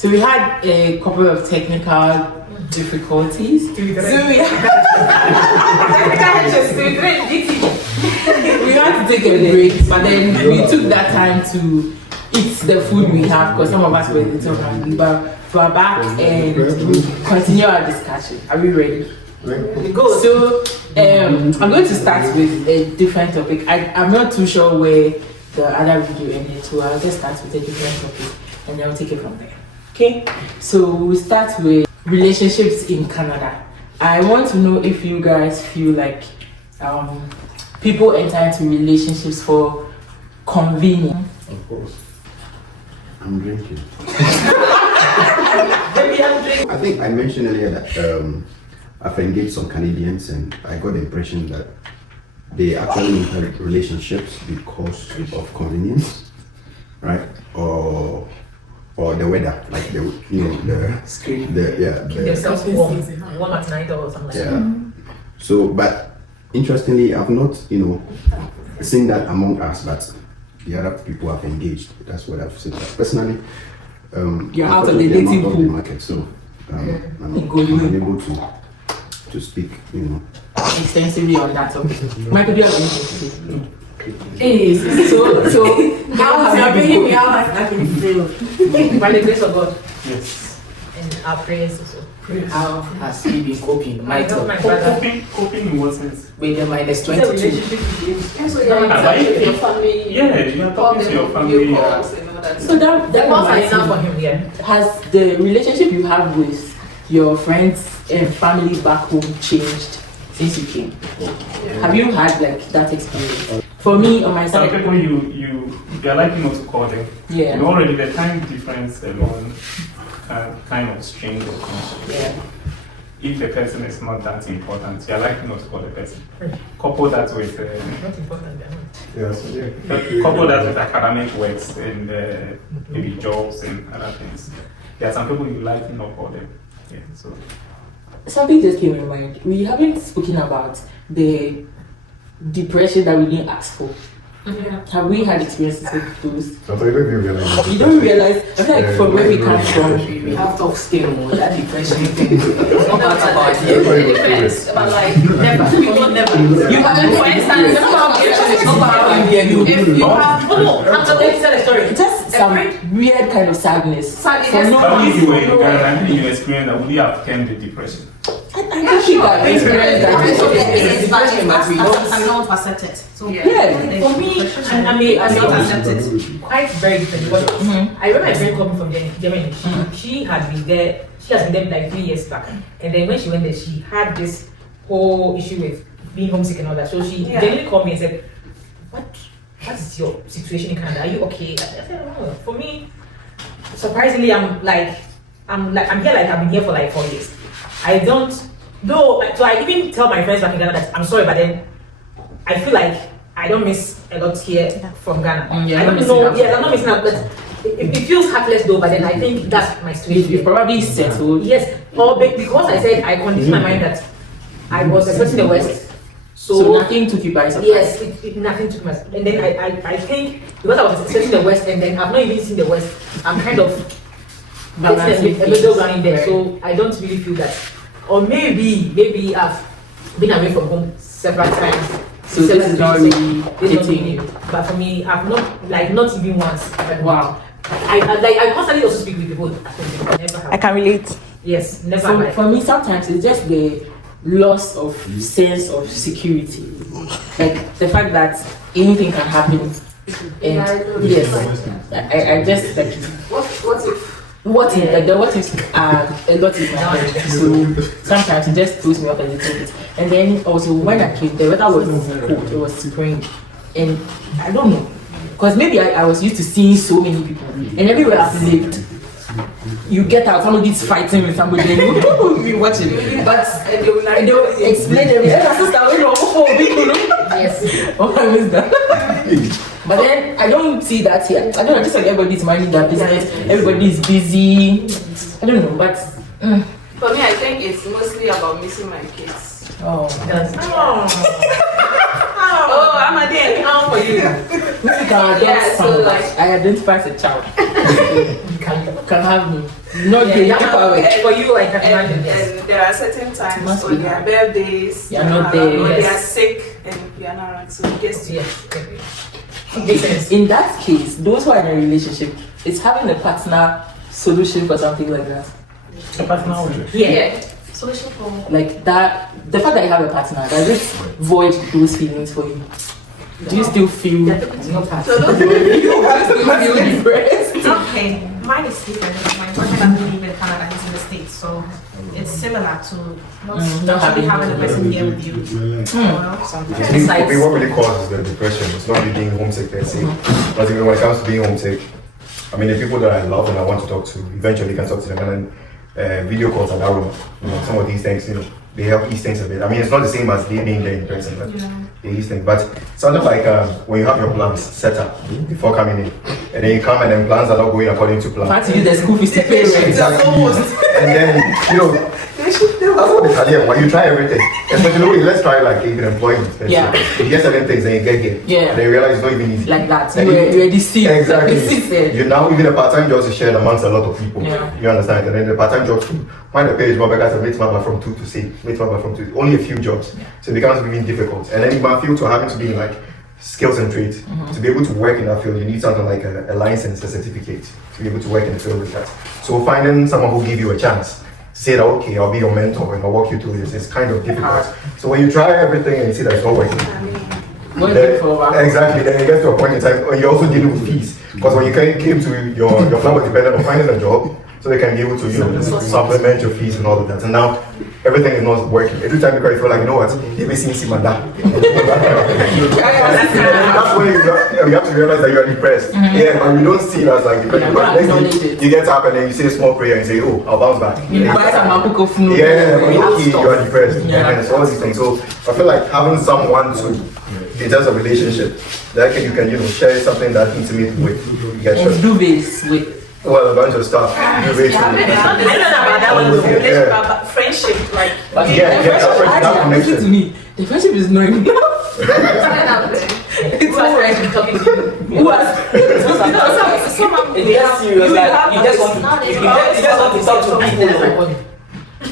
So we had a couple of technical difficulties. So we had to take a break, but then we took that time to eat the food we have because some of us were a little hungry. But we're back and we'll continue our discussion. Are we ready? Go. So I'm going to start with a different topic. I'm not too sure where the other video ended, so I'll just start with a different topic and then I'll take it from there. Okay, so we'll start with relationships in Canada. I want to know if you guys feel like people enter into relationships for convenience. Of course. I'm drinking. I think I mentioned earlier that I've engaged some Canadians and I got the impression that they actually enter relationships because of convenience, right? Or the weather, like the themselves warm at night or something like that. Yeah. So, but interestingly, I've not, seen that among us, but the other people have engaged. That's what I've said. Personally, you're out of the dating pool market, so I'm unable to speak, extensively on that topic. Michael, do you have anything to say? So how have you been? By the grace of God. Yes. And our prayers also. How has he been coping? Michael, Coping in what sense? with the minus 22. So you're Yeah, you are talking to your family. So that was enough for him, yeah. Has the relationship you have with your friends and family back home changed since you came? Have you had like that experience? For me, on my Some side, people you're likely not to call them. yeah. You already the time difference alone can kind of strain the connection. Yeah. If the person is not that important, you're likely not to call the person. Couple that with Not important, couple that with academic works and maybe jobs and other things. There are some people you likely not call them. Yeah, so Something just came in mind. We haven't spoken about the depression that we didn't ask for. Have we had experiences with those? You don't realize. I feel like from where we come from, we have tough skin or that depression thing. It's not part of our It depends, but like never. We don't never. You haven't, for instance, if you have I'm going to tell a story. just some weird kind of sadness. For no but if you were in reason. Ghana and you experienced that, would you have turned the depression? I think I've experienced that. I'm not accept it. So Yeah. For me, and I mean, I'm not accepted. Quite very different. Because I remember my friend coming from Germany. She has been there like 3 years back. And then when she went there, she had this whole issue with being homesick and all that. So she genuinely called me and said, what is your situation in Canada? Are you okay? I said, oh, for me, surprisingly, I'm here like I've been here for like 4 years. I don't know, so I even tell my friends back in Ghana that I'm sorry, but then I feel like I don't miss a lot here from Ghana. I don't know, I'm not missing out, but it feels heartless though, but then I think that's my situation. You probably settled. Yes, or because I said I conditioned my mind that I was expecting the West. So nothing took you by surprise. Yes, nothing took me. And then I think because I was expecting the West and then I've not even seen the West, I'm kind of a little running there. So I don't really feel that. Or maybe I've been away from home several times. So this is not really hitting you. But for me, I've not even once. Wow. I constantly also speak with people. Never have. I can relate. Yes, never. For me, sometimes it's just the loss of sense of security, like the fact that anything can happen. And yes, I just like what if like the what ifs are a lot in my head. So sometimes it just throws me off a little bit. And then also when I came, the weather was cold. It was spring, and I don't know, because maybe I was used to seeing so many people, and everywhere I've lived, you get out, somebody's fighting with somebody, and you be watching. But they'll explain everything. Yes. Oh, I missed that. But then I don't see that here. I don't know, just like everybody's minding their business, everybody's busy. I don't know, but for me, I think it's mostly about missing my kids. oh, That's Oh, I'm a day. how for you. can Yeah, adopt so someone. like- I identify as a child. You Can have me. Not Yeah, the yeah. paperwork. For you, I can And, imagine this. and there are certain times Must on be their hard. birthdays, You're not there, or they are yes. sick and you are not around. So it gets to Yes. Makes sense. In that case, those who are in a relationship, it's having a partner solution for something like that. A personal way. Yeah. Solution for Like that, the fact that you have a partner, does it void those feelings for you? Do you still feel So those feel depressed? okay. Mine is different. My boyfriend doesn't live in Canada, he's in the States, so it's similar to not not actually having having a person here with you. Well, I think for me, what really causes the depression is not really being homesick per se. But even when it comes to being homesick, I mean, the people that I love and I want to talk to, eventually can talk to them. And then video calls are that one. You know, some of these things, you know, they help ease things a bit. I mean, it's not the same as they being there in person, but they ease things. But something like when you have your plans set up before coming in, and then you come and then plans are not going according to plan. Had to use the school fees to pay rent. Exactly. And then, you know, that's what the career. When you try everything, especially when let's try like even employment. Yeah. You get certain things and you get here. Yeah. And then you realize it's not even easy. Like that. And You were deceived. Exactly. Deceived. You now even a part-time job is shared amongst a lot of people. Yeah. You understand? And then the part-time jobs too. Find a page, one guys are made from 2 to 6, made from 2. Only a few jobs. So it becomes really difficult. And then you might feel to having to be in like skills and trades. To be able to work in that field, you need something like a license, a certificate to be able to work in the field with that. So finding someone who give you a chance, say that okay, I'll be your mentor and I'll walk you through this, it's kind of difficult. So when you try everything and you see that it's not working, exactly, then you get to a point in time when you're also dealing with fees. Because when you came to your plan was dependent on finding a job, so they can be able to supplement your fees and all of that. And now everything is not working. Every time you cry, you feel like, you know what, you may see Simanda. That's when you have to realize that you are depressed. Yeah, but you don't see it as like depression. But next thing, you get up and then you say a small prayer and say, oh, I'll bounce back. You buy some Mapuko flu. Yeah, but okay, you are depressed. Yeah. And it's all these things. So I feel like having someone to, in terms of relationship, that you can, you know, share something that intimate with. You get And do this with. well, a bunch of stuff. it's not the same about that one. Relationship, but friendship, like Yeah, that Listen connection. to me. The friendship is not enough. Who has friends talking to you? Who has? It gets serious, like you just want to, you just want to talk to That's people. my body.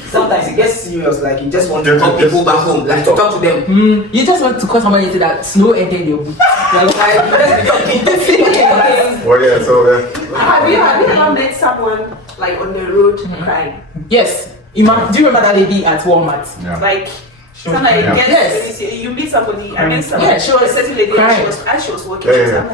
Sometimes it gets serious, like you just want to talk people back home, like to talk to them. You just want to call somebody and say that snow entered your boot. Like, let's be talking. Well, yeah, so have you ever met someone like on the road crying? Yes. Do you remember that lady at Walmart? Like somebody Yeah. gets Yes. let me see, you meet somebody, I met somebody, Yeah, she was a certain lady, and crying. she was working, Yeah, she was yeah.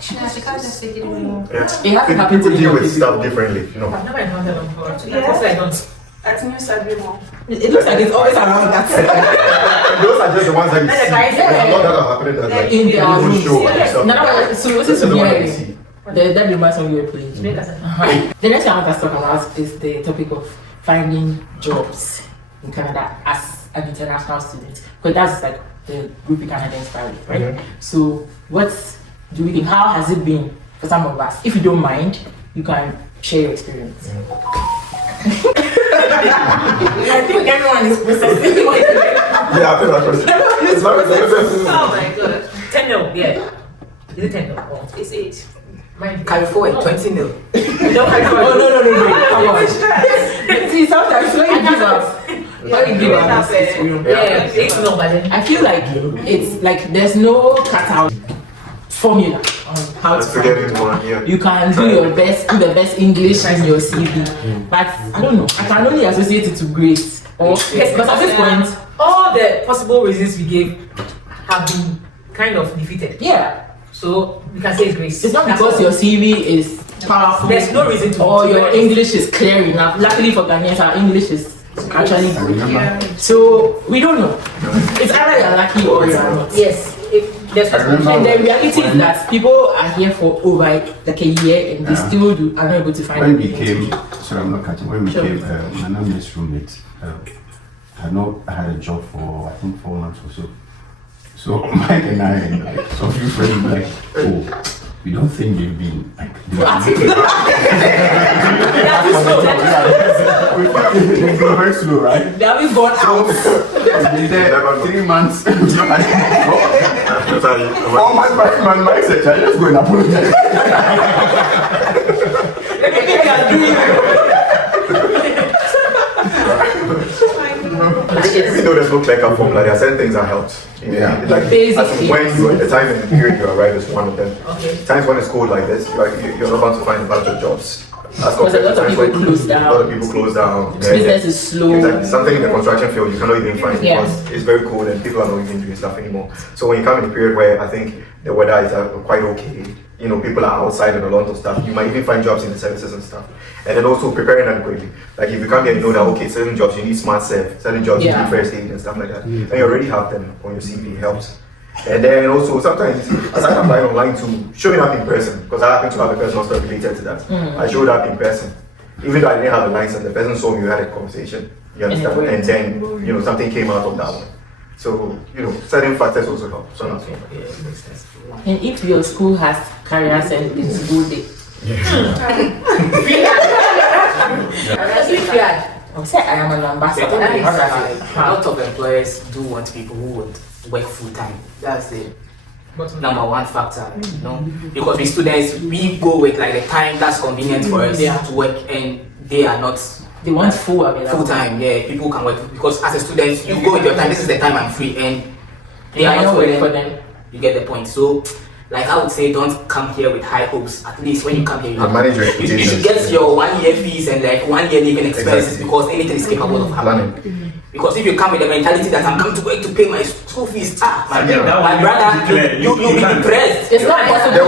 like, she can't just say it anymore. It hasn't happened people to deal me. with stuff differently, you know. I've never encountered them before. Yeah. That's why I don't. at New Sadri Mall. It looks like it's always around that. And those are just the ones that you see. guys, There's a lot that are happening that like In people their don't rooms. show and Yes. stuff. No, so this is That's the one that you me. see. That reminds me of your playing. The next thing I want to talk about is the topic of finding jobs in Canada as an international student. Because that's like the group we can identify with, right? Mhm. So what do we think? How has it been for some of us? If you don't mind, you can share your experience. I think everyone is processing. Yeah, I feel that person. It's not Oh my god, 10 mil, yeah. Is it 10 mil? Oh. it's 8. Mine. Carry forward 20 mil. No, come on. See, sometimes when you give up, when you give up, it's real. Yeah, 8 mil by then. I feel like it's like there's no cutout formula on how to Let's find forget a it job. more, yeah. You can do your best, do the best English in your CV, but I don't know. I can only associate it to grace. Or yes, but at this point, All the possible reasons we gave have been kind of defeated. yeah, So we can say it's grace. it's not That's because all. your CV is powerful. There's no reason to. or to your not- English is clear enough. Luckily for Ghanaians, our English is actually I good. remember. So we don't know. It's either you're lucky or you're not. Yes. If there's I remember. And the reality is When- that people are here for over like a year and they Yeah. still are not able to find When a we job. came, sorry, I'm not catching. When we Sure. came, my neighbor's roommate had a job for I think 4 months or so. So Mike and I and like some few friends were like, oh, We don't think they've been like. It's very slow, right? They haven't gone out. It's been there about 3 months. 4 months, 5 months, my search. I just go and apologize. Even though there's no clear-cut formula, there are certain things that helps. Yeah. Like as in when you the time in the period you arrive is one of them. Okay. Times when it's cold like this, you're not bound to find a bunch of jobs. As Because a compared to lot of times people when close down. A lot of people close down. Business is slow. Exactly. Something in the construction field you cannot even find Yeah. because it's very cold and people are not even doing stuff anymore. So when you come in a period where I think the weather is quite okay, you know, people are outside and a lot of stuff, you might even find jobs in the services and stuff. And then also preparing adequately. Like if you come here, you know that okay, certain jobs you need smart serve, certain jobs you need first aid and stuff like that. And you already have them on your CV, it helps. And then also sometimes, as I applied online too, showing up in person, because I happen to have a personal story related to that. I showed up in person. Even though I didn't have a license, the person saw me, we had a conversation, you understand? And then, you know, something came out of that one. So, you know, certain factors also help. So not And if your school has career center, it's good. I say I am an ambassador. A lot of employers do want people who would work full time. That's the number one factor, you know. Because with students, we go with like the time that's convenient for us to work, and they are not. They want full time. Yeah, people can work because as a student, you go with your time. This is the time I'm free, and they are not waiting for them. You get the point. So, like I would say, don't come here with high hopes. At least when you come here, you should get your 1 year fees and like 1 year living expenses because anything is capable of happening. Because if you come with the mentality that I'm coming to work to pay my school fees, my brother, you'll be depressed. It's not possible the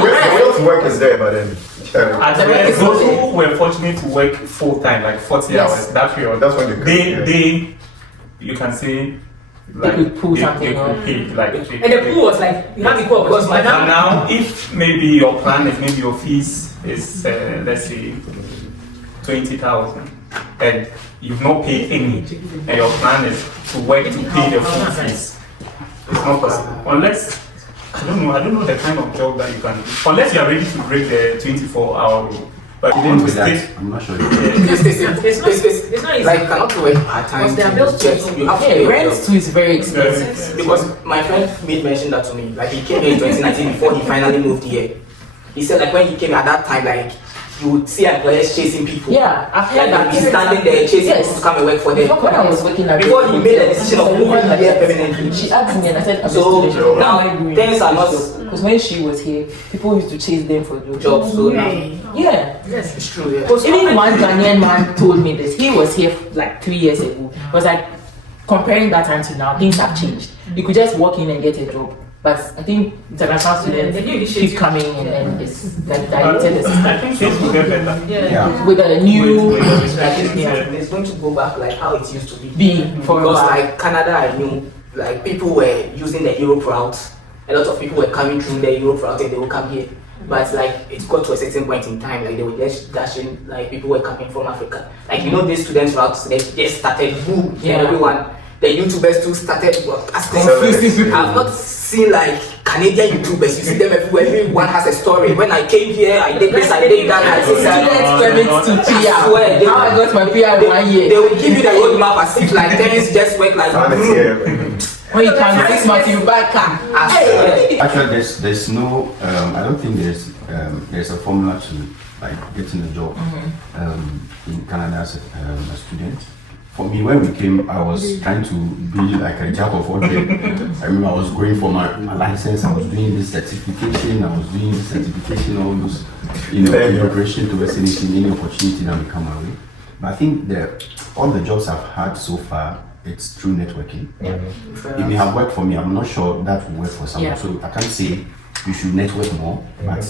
will to work is there, but then. Those who were fortunate to work full time, like 40 hours, that period, that's when they you can say, like, they could pull something on. And the pool was like, you have to go because now, if maybe your plan is maybe your fees is let's say 20,000, and you've not paid any, and your plan is to work to pay the full fees, it's not possible unless. I don't know the kind of job that you can do. Unless you are ready to break the 24-hour rule. But you want to stay. I'm not sure. It's not easy. Like you cannot work at times. There are bills to You have to pay Rent too is very expensive. Because my friend made mention that to me. Like he came here in 2019 before he finally moved here. He said like when he came at that time, like you would see employers chasing people. Yeah, I've heard that. He's standing there chasing people to come and work for them. When I was working at before he made a decision of moving here permanently. She asked me and I said, so now things are not. Because when she was here, people used to chase them for jobs. So now, yeah, yes, it's true. Yeah. Even one Ghanaian man told me this. He was here like 3 years ago. It was like comparing that time to now, things have changed. You could just walk in and get a job. But I think international students keep coming in and it's like diluted the system. I think things will get better. Yeah. With a new it's going to go back like how it used to be. Because like Canada, I knew like people were using the Europe route. A lot of people were coming through the Europe route and they will come here. But like it got to a certain point in time, like they were just dashing, like people were coming from Africa. Like you know these students routes, they just started boom, and everyone. The YouTubers too started asking. I've not seen like Canadian YouTubers. You see them everywhere. Everyone has a story. When I came here, I did this, I did that. I did experiments to PR. How I got my PR 1 year. They will give you the roadmap as if like things just work like. When you come 6 months, you buy car. Actually, there's no. I don't think there's a formula to like getting a job in Canada as a student. For me, when we came, I was trying to be like a jack of all trades. I remember I was going for my license, I was doing this certification, all those, preparation towards anything, any opportunity that will come my way. But I think that all the jobs I've had so far, it's through networking. It may have worked for me, I'm not sure that will work for someone. So I can't say you should network more, but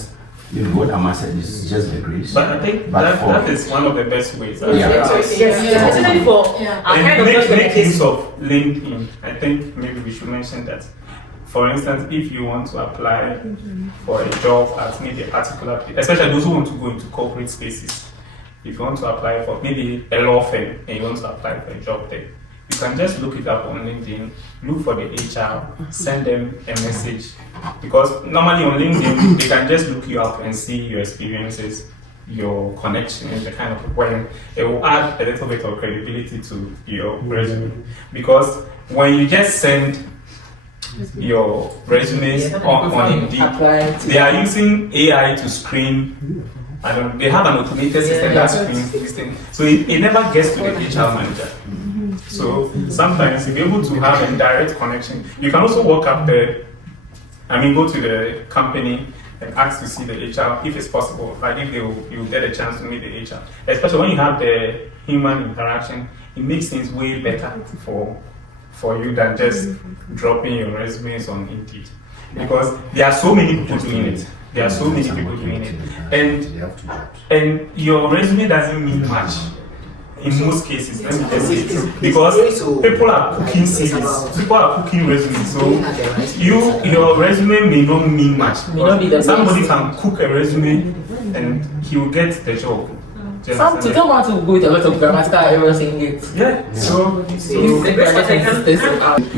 you know what Amma said is just the grace. But I think that is one of the best ways. Make use of LinkedIn. I think maybe we should mention that. For instance, if you want to apply for a job at maybe a particular place, especially those who want to go into corporate spaces, if you want to apply for maybe a law firm and you want to apply for a job there, you can just look it up on LinkedIn, look for the HR, send them a message. Because normally on LinkedIn, they can just look you up and see your experiences, your connections, the kind of when it will add a little bit of credibility to your resume. Because when you just send your resumes on Indeed, they are using AI to screen. They have an automated system that screens this thing, so it never gets to the HR manager. So sometimes, if you're able to have a direct connection, you can also walk up there. Go to the company and ask to see the HR if it's possible. Like if you'll get a chance to meet the HR, especially when you have the human interaction, it makes things way better for you than just dropping your resumes on Indeed, because there are so many people doing it. And your resume doesn't mean much in most cases. Let me just say, because people are cooking CVs, people are cooking resumes. So your resume may not mean much. Somebody can cook a resume and he will get the job. Some to tell how to go with a lot of grammatical errors in it. Yeah. So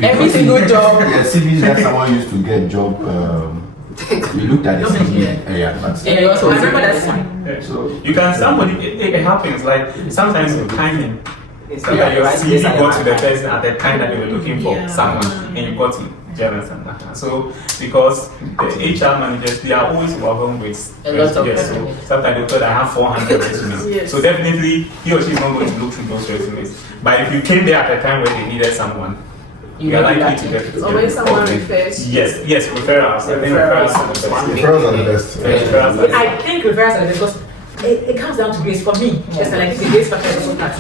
every single job. Yeah, CV that someone used to get job. You looked at the CV. You also remember that. Yeah. So you can it happens like sometimes with timing. Your CV got to the person at the time that they were looking for someone, and you got to Jonathan. So because the HR managers, they are always overwhelmed with a lot of resumes. So sometimes they thought I have 400 resumes. So definitely he or she is not going to look through those resumes. But if you came there at the time where they needed someone, you are likely to get it. So when someone refers. Yes, referrals. I think referrals are the best. Referrals are the best. Referrals are the I think referrals are the best because it comes down to grace for me. Just like the grace factor is also part.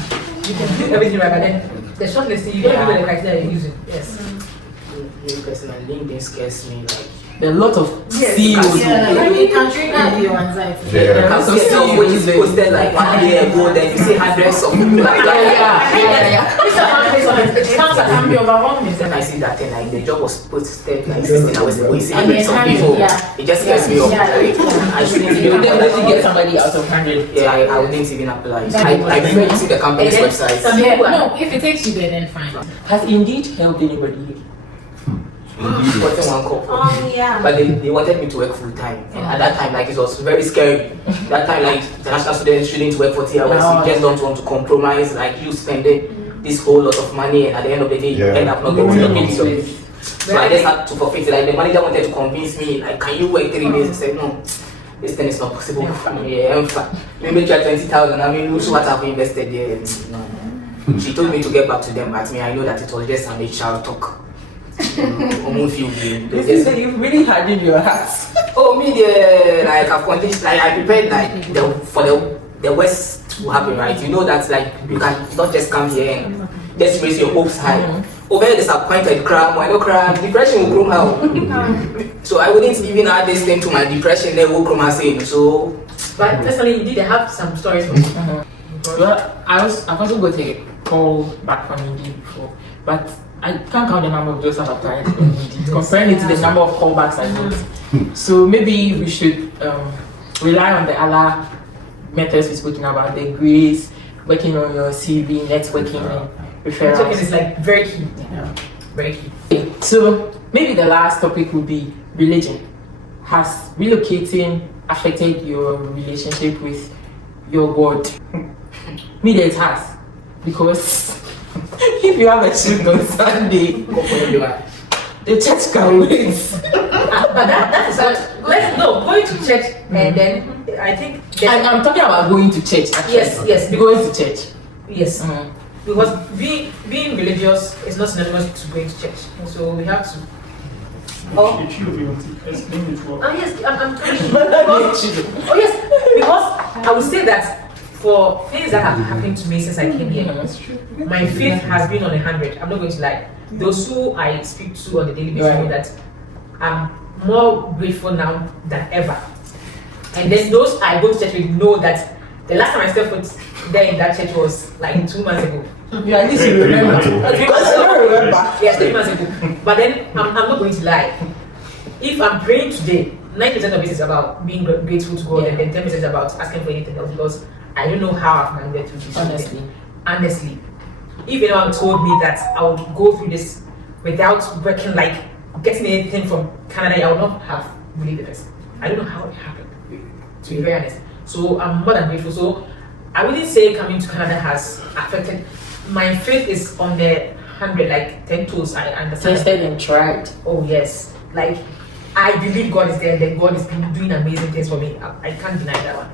You can do everything right, but then the shortlisting, you don't even know the criteria you're using. Yes. Me personally, LinkedIn scares me like. There are a lot of CEOs. It can trigger your anxiety. Yeah. I'm so serious when you posted like 1 year ago, then you see hundreds of people like It sounds like I'm overwhelming. Then I see that and like the job was posted like 16 hours ago. You see hundreds of people. It just scares me off. I shouldn't You even definitely get somebody out of 100. Yeah, I wouldn't even apply. I prefer to see the company's website. No, if it takes you there, then fine. Has Indeed helped anybody? Gotten one call. Yeah. But they wanted me to work full time. And at that time, like it was very scary. That time, like international students shouldn't work 40 hours. You just don't want to compromise. Like you spending this whole lot of money, and at the end of the day, you end up not getting the money. So I just had to forfeit. Like the manager wanted to convince me, like, can you work 3 days? I said no. This thing is not possible for me. Maybe try 20,000. Look what I've invested there. No. She told me to get back to them, but me, I know that it was just an HR talk. You've really hardened your heart. Oh, me, like I've continued, like I prepared like for the worst to happen, right? You know that like you can not just come here and just raise your hopes high. Over disappointed, depression will come out. So I wouldn't even add this thing to my depression. Then will come saying so. But personally, indeed, I have some stories for you. Well, I've also got a call back from Indeed before, but I can't count the number of those I've applied on Indeed, comparing it to the number of callbacks I got. So maybe we should rely on the other methods we're speaking about, the grades, working on your CV, networking, and referrals. Networking is like very key. Yeah. Very key. Okay, so maybe the last topic would be religion. Has relocating affected your relationship with your God? Me, it has, because if you have a shoot on Sunday, the church can wait. But that is not. Going to church and then I think. I'm talking about going to church. Actually. Yes. Going to church. Yes. Because being religious is not synonymous to going to church, and so we have to. Oh yes, I'm oh yes, because I would say that. For things that have happened to me since I came here, my faith has been on 100. I'm not going to lie. Those who I speak to on a daily basis know that I'm more grateful now than ever. And then those I go to church with know that the last time I stepped foot there in that church was like 2 months ago. Yeah, at least you remember. Because I don't remember. Yes, 3 months ago. But then I'm not going to lie. If I'm praying today, 90% of it is about being grateful to God, and then 10% is about asking for anything else, because I don't know how I've managed to do this. Honestly. if anyone told me that I would go through this without working, like getting anything from Canada, I would not have believed it. I don't know how it happened, to be very honest. So I'm more than grateful. So I wouldn't say coming to Canada has affected my faith. Is on the 100, like 10 toes. I understand. Tested and tried. Oh yes, like I believe God is there. And then God is doing amazing things for me. I can't deny that one.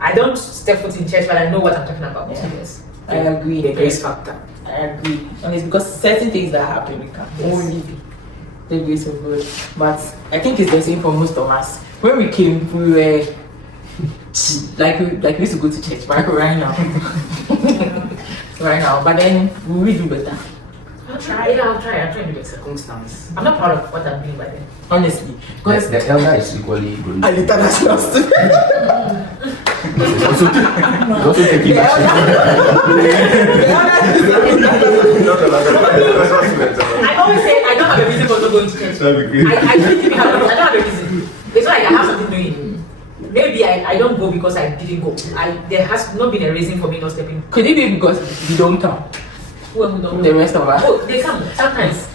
I don't step foot in church, but I know what I'm talking about. Yeah. Yes. I agree. The grace factor. I agree. And it's because certain things that happen, we can only be the grace of God. But I think it's the same for most of us. When we came, we were like we used to go to church, but right now. Right now. But then we will do better. I'll try. Yeah, I'll try. I'll try to do it. Circumstance. I'm not proud of what I'm doing by then. Honestly. Because the elder is equally good. An international student. He's also taking The elder I always say I don't have a reason for not going to church. I don't have a reason. It's not like I have something doing. Maybe I don't go because I didn't go. There has not been a reason for me not stepping. Could it be because you don't come? Who don't The rest of us. Oh, they come sometimes.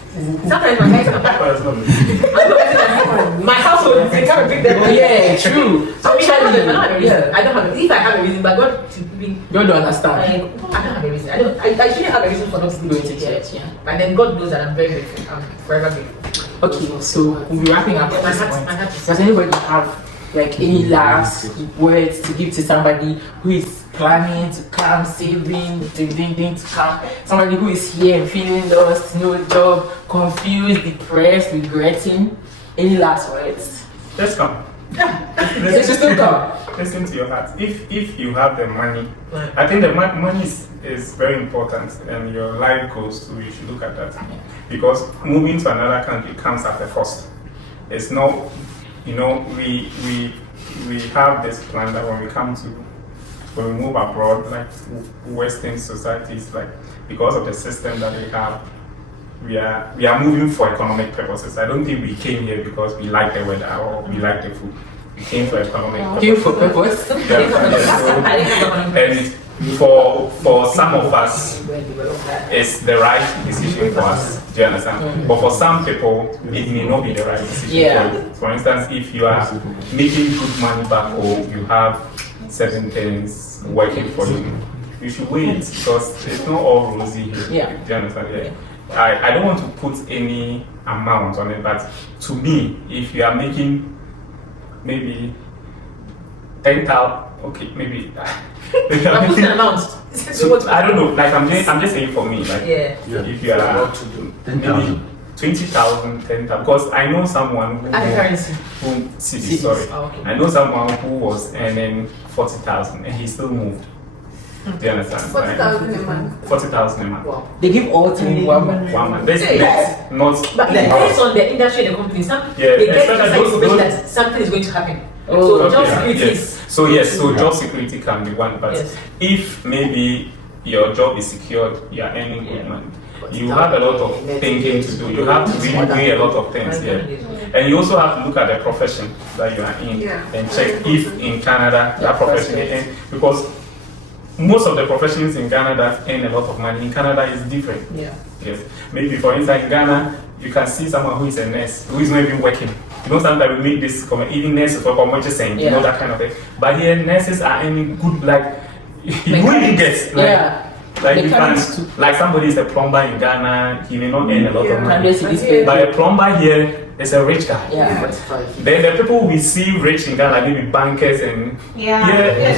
Sometimes my guys come. My household, they come and pick them. Oh yeah, true. So me, I don't have a reason. Yeah. I don't have a, if I have a reason, but God to be, You don't understand. I don't have a reason. I shouldn't have a reason for not going to church. Yeah. But then God knows that I'm very grateful. I'm forever grateful. Okay, so we'll be wrapping up at My this heart- point. my heart- Does anybody have like any last words to give to somebody who is planning to come, saving, to come? Somebody who is here and feeling lost, no job, confused, depressed, regretting. Any last words? Just come. They should still come. Listen to your heart. If you have the money, I think the money is very important, and your life goes too. You should look at that, because moving to another country comes at a cost. It's not, we have this plan that when we move abroad, like Western societies, like because of the system that we have, we are moving for economic purposes. I don't think we came here because we like the weather or we like the food. We came for economic purposes. Came for purpose. And for some of us, it's the right decision for us. Do you understand? But for some people, it may not be the right decision. Yeah. For instance, if you are making good money back home, you have certain things working for you. You should wait, because it's not all rosy here. Yeah. Do you understand? Yeah. I don't want to put any amount on it, but to me, if you are making maybe 10,000, okay, maybe. I'm putting an amount. So, I don't know. Like I'm just saying for me. Like if you are maybe 20,000, 10,000, because I know someone who sorry. Oh, okay. I know someone who was earning 40,000 and he still moved. Do you understand? 40,000 a month. 40,000 a month. Wow. They give all to me 1 month. 1 month. This Hey. not. But it depends on the industry and the company. Some they get especially inside those- information that something is going to happen. Oh, So Okay, job yeah, security yes. is So yes, so job security can be one, but Yes. if maybe your job is secured, you are earning good money. You have a lot of thinking to do. You have to really do a lot of things here. And you also have to look at the profession that you are in and check if in Canada that profession is in, because most of the professions in Canada earn a lot of money. In Canada is different. Yeah. Yes. Maybe for instance in Ghana, you can see someone who is a nurse, who is not even working. You know, sometimes we make this comment, even nurses for commercial saying, you know, that kind of thing. But here nurses are earning good, like you really get like like you can, like somebody is a plumber in Ghana, he may not earn a lot of money. But a plumber here is a rich guy. Then the people we see rich in Ghana, like maybe bankers and yeah.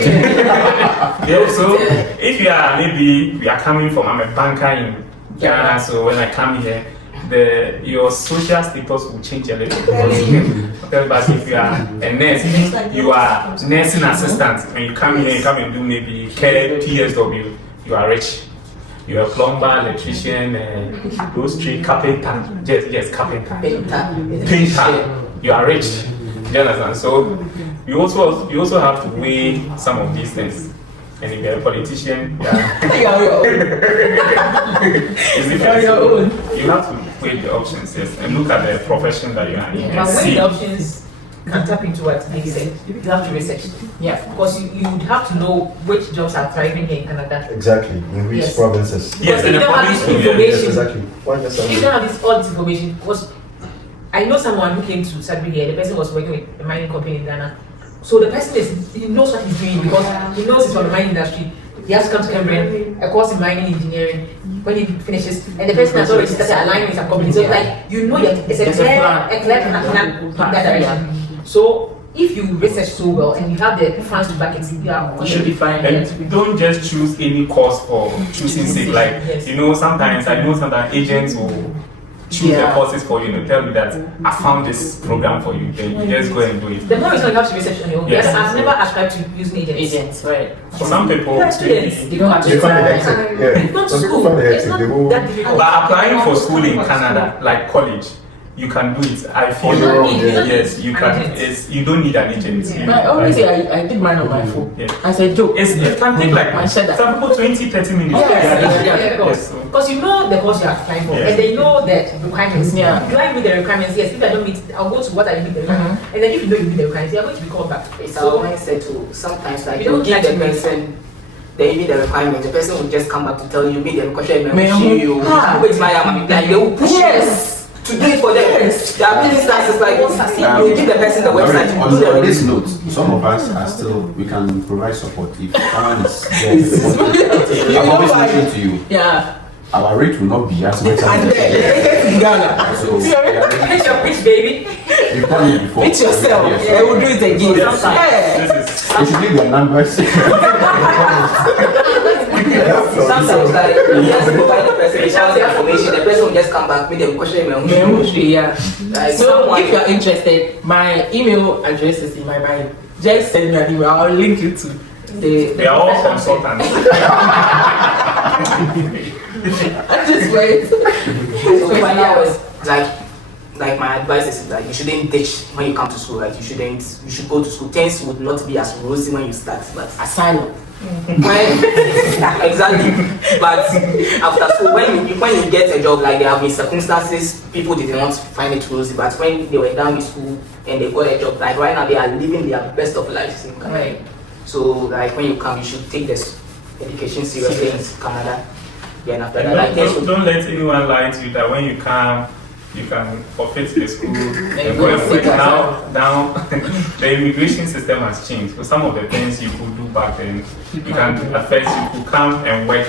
So if you are maybe we are coming from, I'm a banker in Ghana, so when I come here, your social status will change a little bit. Okay, but if you are a nurse, you are nursing assistant, and you come here, you come and do maybe care PSW, you are rich. You are plumber, electrician, those three, carpenter. Yes, carpenter. Painter. You are rich. Do you understand? So you also have to weigh some of these things. And if you're a politician, it's different. You have to weigh the options, yes, and look at the profession that you are in. But And weigh see. the options can tap into what they said, you have to research. Yeah. Because you would have to know which jobs are thriving here in Canada. Exactly. In which Yes. provinces? Yes, Because if and you the don't have this province will be- Yes, information, exactly. Why just if you don't have all this information, because I know someone who came to Sudbury here, the person was working with a mining company in Ghana. So the person he knows what he's doing because he knows it's from the mining industry. He has to come to Cambridge, a course in mining engineering. When he finishes, and the person has already started aligning with some company. So like you know that it's a clear plan in that direction. So if you research so well and you have the funds to back it, You should be fine. And don't just choose any course for choosing sake. Like, Yes. you know, sometimes agents will choose the courses for you and tell you that I found this program for you. Then you just go and do it. the more reason you have to research on your own. Yes. I've never ascribed to using agents. Agents, right? For some people, Yeah, students. You don't have They to find it try. hectic. Yeah. Not Some people school. find it It's hectic. not They will. that difficult. but applying for school in Canada, like college, you can do it. I feel On your own, yeah. yes, you can. Agent. You don't need an agent. You- But obviously, I did mine on my phone. Yeah. I said, joke. It can take like My shadow. some people 20-30 minutes. Yes. Yes. Because you know the course you are applying for, Yes. and they know the requirements. Yeah. Do I meet the requirements? Yes. If I don't meet, I'll go to what I meet the requirements. And then if you know you meet the requirements, you are going to be called back. It's our So mindset to sometimes like You don't you give like the to meet. person they meet the requirement, the person will just come back to tell you meet the requirement, Ma'am. you Ah. wait my like they will push Yes. you to do it for them. There are many instances like you give the person the website to do On the this note, some of us are still, we can provide support if someone is there. You I'm know always why? listening to you. Yeah. Our rate will not be as much And as then, Ghana. so we are ready. pitch your pitch, baby. You've done it before. Pitch yourself. Yes. I will do it again. Yes. Yeah. This is You should leave your numbers. sometimes like you just provide the person the chance the information, the person will just come back, meet the requirement. Yeah. Like So someone if you're interested, my email address is in my mind. Just send me an email. I'll link you to the. they are all consultants. I just wait. so for now is like my advice is like you shouldn't ditch when you come to school. Like you should go to school. Things would not be as rosy when you start, but Asylum. when exactly. But after school, when you get a job, like there have been circumstances people did not find it rosy. But when they were done with school and they got a job, like right now they are living their best of lives in Canada. Right. So like when you come, you should take this education seriously in Canada. Then after And that, like things would don't let anyone lie to you that when you come, you can forfeit the school. And go go and and work. sit Now the immigration system has changed. So some of the things you could do back then, you can do. At first you could come and work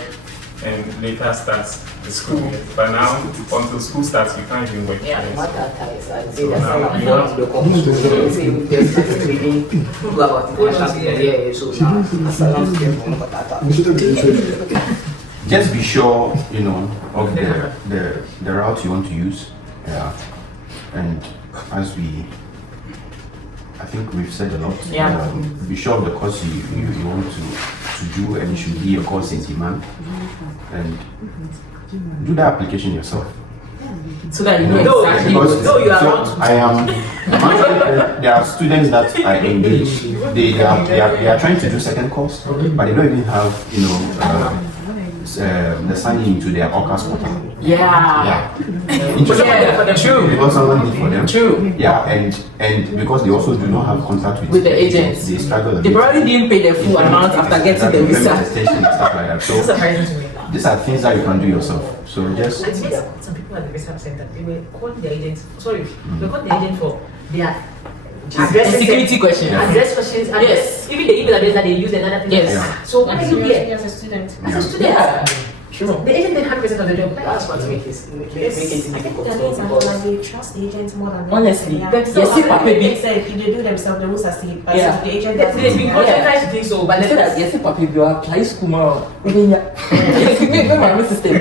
and later start the school. But now, until school starts, you can't even work. Yeah. what that ties, I say So that's now how you I'm have- going to the say there's something we do about international students. Yeah, so now asylum students won't that. Just be sure, of the route you want to use. Yeah. And as I think we've said a lot. Yeah. Be sure of the course you want to do, and it should be a course in demand. And do the application yourself. So that you know No, exactly Because No, you are so wrong. I am. There are students that I engage. They are trying to do second course, but they don't even have the signing into their OCAS portal. Yeah. Interesting. Yeah, true. Because someone did for them. True. Yeah, and because they also do not have contact With the agents. they struggle a They bit. probably didn't pay the full amount after getting the visa. Attestation and stuff like that. It's So surprising to me. these are things that you can do yourself. So just I think some people at the visa center, they were calling the agent. Sorry, they were calling the agent for their address Security question. address questions. And Yes. Even the email address that they use and other things. Yes. Yeah. So why are you here? As a student. As a student. Yeah. True. The agent didn't have presence of the job. That's what make it difficult. That means like they trust the agent more than Honestly. Yeah. But yes, if Papa They be said if they do themselves, they will succeed. But Yeah. if the agent There's doesn't, been contractors to think so, but they say that yes, if Papa be apply school more. Even ya. No my system.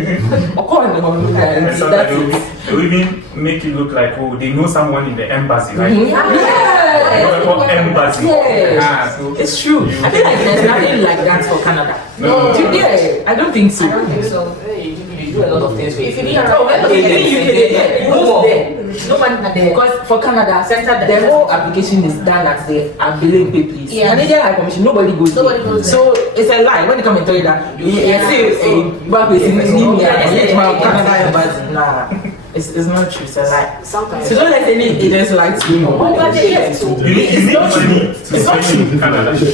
According to And my sometimes that's they will even make it look like, oh, they know someone in the embassy, right? Yeah. What embassy? Yes. Ah, so It's true. I feel like there's nothing like that for Canada. No. Yeah, I don't think so. I don't think so. You do a lot of things. If you need Oh, well, agents, no one at the Because for Canada, center, the whole application is done at the Abilene place. Yeah. Canadian High Commission, nobody goes Nobody there. goes there. So it's a lie when they come and tell you that you see a black person in India and you Canada embassy. Nah. It's not true. So like, Sometimes. so don't let any agents lie to you. Oh, but yes. You need money to spend in Canada. So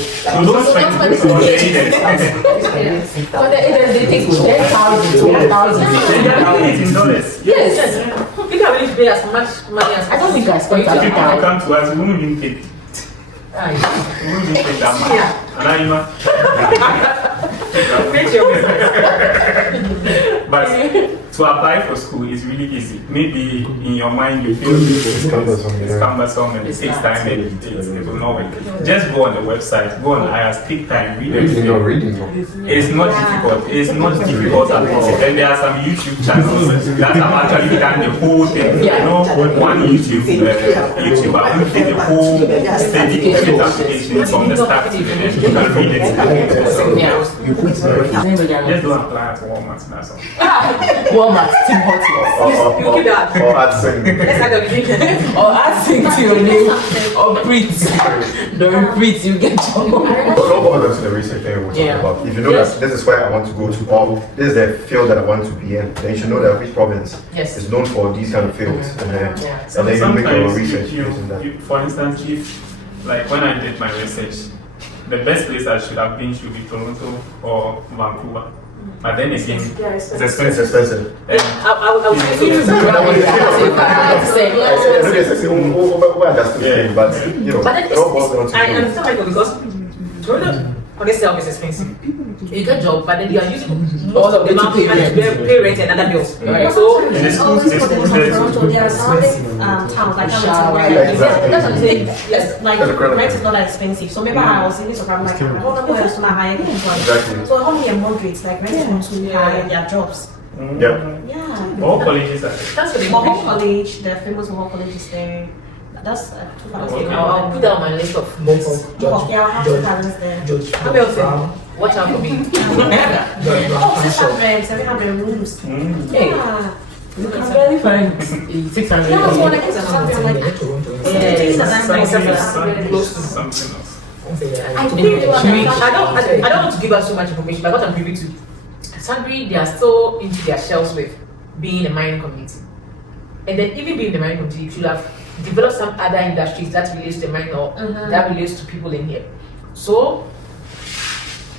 don't spend it on the agents. For the agents, they take 10,000 to 1,000. They get paid in dollars. Yes. You can really pay as much money as I don't think I spent If people that. come to us, we won't even take. We won't even take that much. And I But to apply for school is really easy. Maybe in your mind you feel it's cumbersome and it takes time and it will not work. Just go on the website, go on IAS, take time, read everything. It's not difficult. It's not difficult at all. And there are some YouTube channels that have actually done the whole thing. You know, one YouTuber who did the whole study application from the start to the end. You can read it. Just don't apply at Walmart. That's all. Walmart, Tim Hortons. You keep that. Or AdSense. Let's not go drink. Or add thing to your name. Or Prit. Don't Prit, you get trouble. Don't bother them to the research thing we're talking about. If you know that this is where I want to go to, or this is the field that I want to be in, then you should know that which province is known for these kind of fields. And then you make your research based on that. For instance, if, like when I did my research, the best place I should have been should be Toronto or Vancouver. But then again, it's It's expensive. expensive. And I would Yeah, but you know, But then it all boils down to I you. understand Michael because Toronto on itself is expensive. You get job, but then you are using most of the amount of money to pay rent and other bills. So and the It's schools, always the for the schools there Toronto. too. There are surrounding towns like Hamilton where Exactly. that's what I'm saying. yes, Like That's incredible. rent is not that expensive. So maybe I was thinking I'm like, I don't know where else to hire people. Exactly. So only a moderate, like rent is not too high, their jobs. Yeah. Yeah. All colleges are. that's what Mohawk College, the famous Mohawk College is there. That's too far. Okay. I'll put that on my list of Mohawk, yeah, I have two talents there. How many of them? Watch out for me. Oh, 600, 700 rooms. Yeah. You can barely find 600. Yeah, so like something like Close to Something else. I think I don't want to give us so much information, but what I'm privy to, Sudbury, they are still into their shells with being a mining community. And then even being the mining community, you should have developed some other industries that relates to the mining or that relates to people in here. So,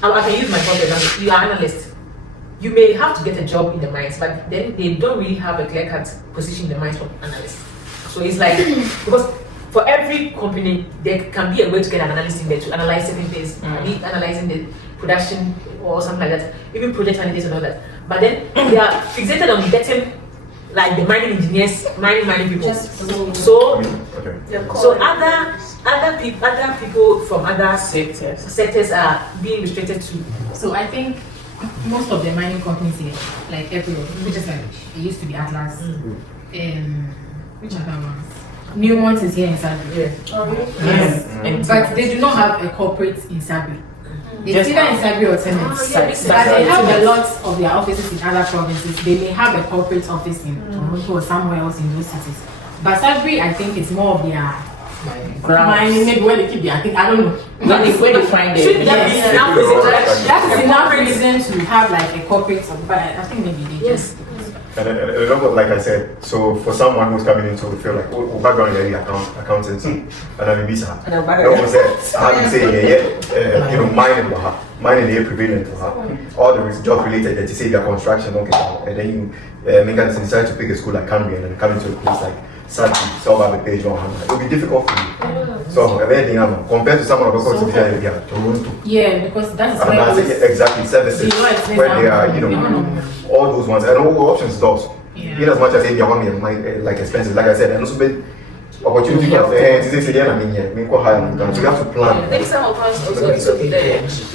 I can use my for example, you are an analyst. You may have to get a job in the mines, but then they don't really have a clear-cut position in the mines for analysts. So it's like, because for every company, there can be a way to get an analyst in there to analyze certain things, analyzing the production or something like that, even project managers and all that. But then they are fixated on getting like the mining engineers, mining people. So other people from other sectors are being restricted to. So I think most of the mining companies here, like everywhere, which is like it used to be Atlas, which other ones? Newmont is here in Sudbury. Yes. But they do not have a corporate in Sudbury. It's either in Sudbury or Tenants. But they have a lot of their offices in other provinces. They may have a corporate office in Toronto or somewhere else in those cities. But Sudbury, I think it's more of their mining, maybe where they keep their, I think, I don't know. Where they find it. That is enough reason to have like a corporate, but I think maybe they just. And like I said, so for someone who's coming into the field, like, background in accountancy, and I'm a visa. No one said, how do you say, you know, mining the prevalent, all the job related that you say their construction, okay, and then you make us decide to pick a school like Cambria and then come into a place like Sudbury, so have a page on it will be difficult for you. So everything compared to someone who goes to Toronto. Yeah, because that's exactly services where they are, you know, all those ones and all options doors. In as much as they want like expensive, like I said, and also big opportunity cost. It's again, I mean, so you have to plan. Maybe some of us also took the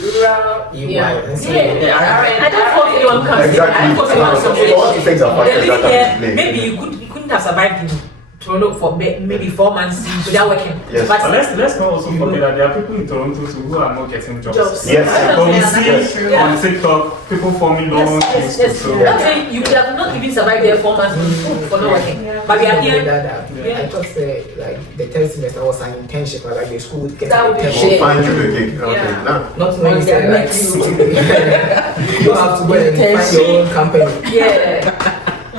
rural. I don't thought anyone comes. Exactly. I thought anyone comes. All these things are factors that come into play. Maybe you couldn't have survived in Toronto for maybe 4 months without working. Yes. But Let's not also forget that there are people in Toronto too who are not getting jobs. Yes. But we see on TikTok people forming long yes. so I'm saying you could have not even survived there 4 months for not working. But we are here. I thought like the third semester was an internship, like the school would get That an would be internship. shit. Find you the gig. Okay, Yeah. now. Not knowing that like you have to go and find your own company. Yeah.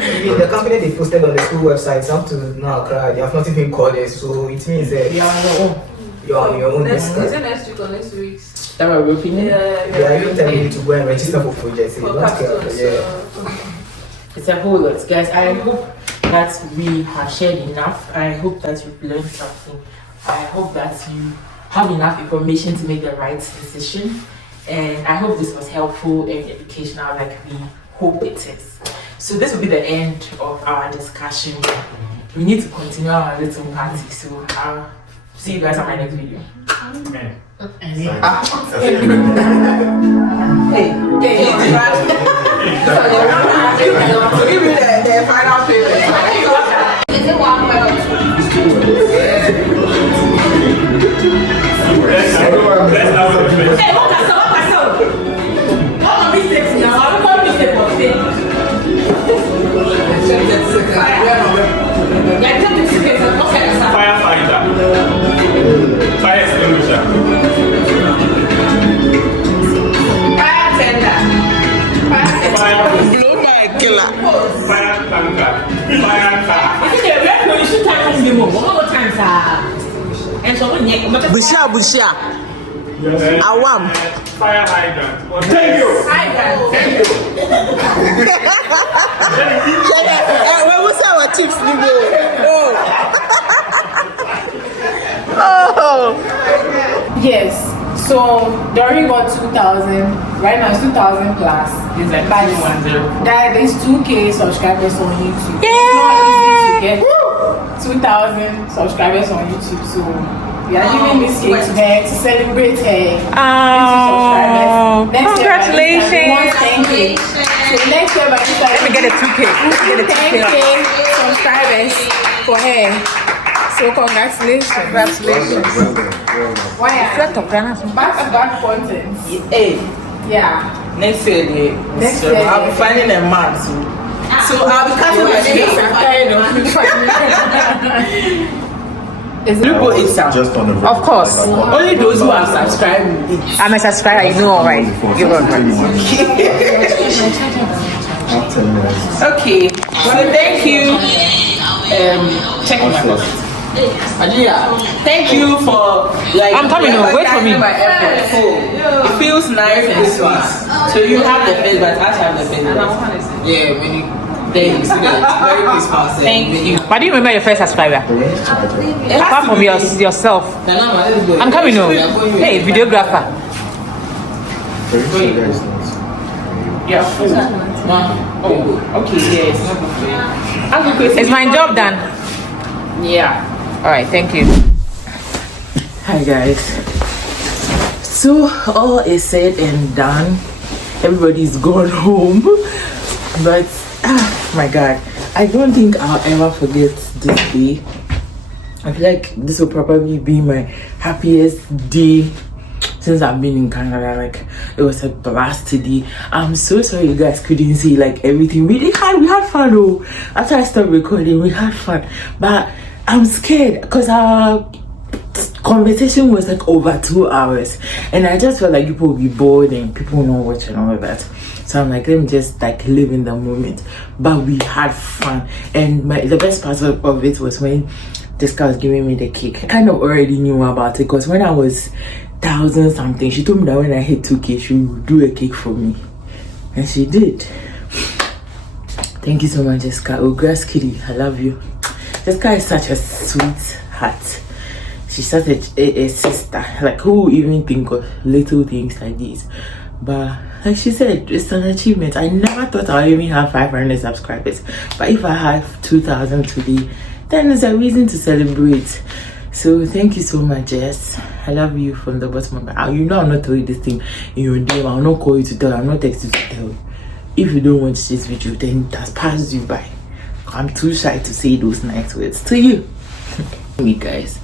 Even the company they posted on the school website up to now, they have not even called us, so it means that you're on your own. Is it next week or next week? That my opinion. Yeah, you tell me to go and register for projects. For capsules, It's a whole lot, guys. I hope that we have shared enough. I hope that you've learned something. I hope that you have enough information to make the right decision. And I hope this was helpful and educational like we hope it is. So this will be the end of our discussion. We need to continue our little party. So I'll see you guys on my next video. Amen. Give me the final payment. Is it 1 word or 2? Hey, what can someone all mistakes now? I'm not mistake for today. Yeah, tell me to get some more sense. Firefighter. Fire extinguisher. Fire tender. Fire Killer. Fire tanker. Fire car. I think they're very good. You should try to do more. One more time, sir. And so when you Bushia. Awam. Fire hydrant. Thank you. Hydrant. Thank you. When we say our tips, Yes. So Dory got 2,000. Right now it's 2,000 plus. It's like But 210. that is 2K subscribers on YouTube. It's not easy to get 2,000 subscribers on YouTube. So we are giving this cake to her to celebrate her. Oh, Congratulations! We want 10K. So next year, by this time, let me get a 2K. Let me get a 2K. 10K subscribers for her. So congratulations. Why? Back-to-back content. Hey, Yeah. next year, Next year. I'll be finding a man. So I'll be cutting my face and carrying on. People eat some. Just on the Of course. Only those who are subscribed eat. I'm a subscriber, you know, alright. You're right. After 10 minutes. Okay, so thank you. Check my box. Adria, thank you for like. I'm coming now, wait for me. My effort. It feels nice and sweet. So you have the face, but I have the face. Yeah, when you. Then you see that very Christmas. Thank you. Why do you remember your first subscriber? Apart from yourself. I'm coming now. Hey, videographer. Yeah, full. Oh, okay, yeah, it's not good. Is my job done? Yeah. Alright, thank you. Hi guys. So all is said and done. Everybody's gone home. But my god, I don't think I'll ever forget this day. I feel like this will probably be my happiest day since I've been in Canada. Like, it was a blast today. I'm so sorry you guys couldn't see like everything. We had fun though. After I stopped recording, we had fun. But I'm scared because our conversation was like over 2 hours, and I just felt like people would be bored and people will not watch and all of that. So I'm like, let me just like live in the moment. But we had fun, and the best part of it was when this guy was giving me the cake. I kind of already knew about it because when I was 1,000 something, she told me that when I hit 2K, she would do a cake for me, and she did. Thank you so much, Jessica. Oh, Grass Kitty, I love you. Jessica is such a sweetheart. She's such a sister. Like, who would even think of little things like these? But like she said, it's an achievement. I never thought I'd even have 500 subscribers. But if I have 2,000 today, then it's a reason to celebrate. So thank you so much, Jess. I love you from the bottom of my heart. You know I'm not telling you this thing in your DM. I'll not call you to tell. I'll not text you to tell. If you don't watch this video, then that's passed you by. I'm too shy to say those nice words to you. Me guys.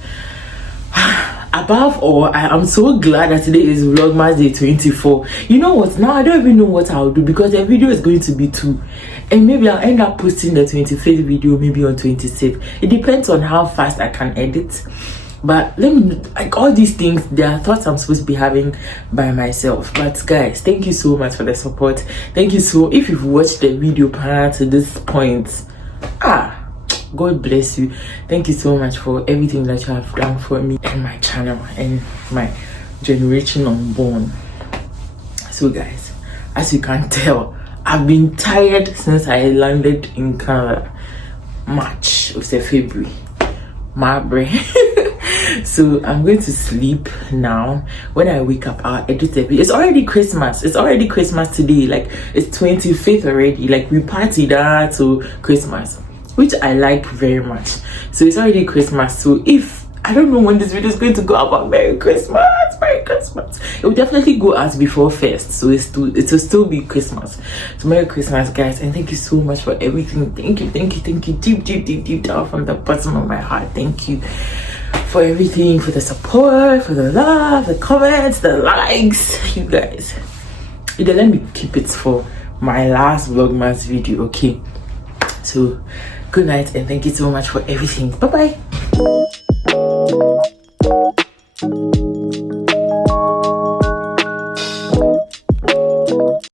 Above all, I am so glad that today is Vlogmas day 24. You know what? Now I don't even know what I'll do because the video is going to be 2. And maybe I'll end up posting the 25th video maybe on 26th. It depends on how fast I can edit. But let me, like, all these things, there are thoughts I'm supposed to be having by myself. But guys, thank you so much for the support. Thank you so, if you've watched the video prior to this point, God bless you. Thank you so much for everything that you have done for me and my channel and my generation unborn. So guys, as you can tell, I've been tired since I landed in Canada. March, it's February. My brain. So I'm going to sleep now. When I wake up, I'll edit the video. It's already Christmas. It's already Christmas today. Like, it's 25th already. Like, we partied to Christmas, which I like very much. So it's already Christmas. So if I don't know when this video is going to go out, but Merry Christmas, Merry Christmas. It will definitely go out before first, so it will still be Christmas. So Merry Christmas, guys, and thank you so much for everything. Thank you, deep down from the bottom of my heart. Thank you for everything, for the support, for the love, the comments, the likes, you guys. Let me keep it for my last Vlogmas video, okay? So good night, and thank you so much for everything. Bye bye.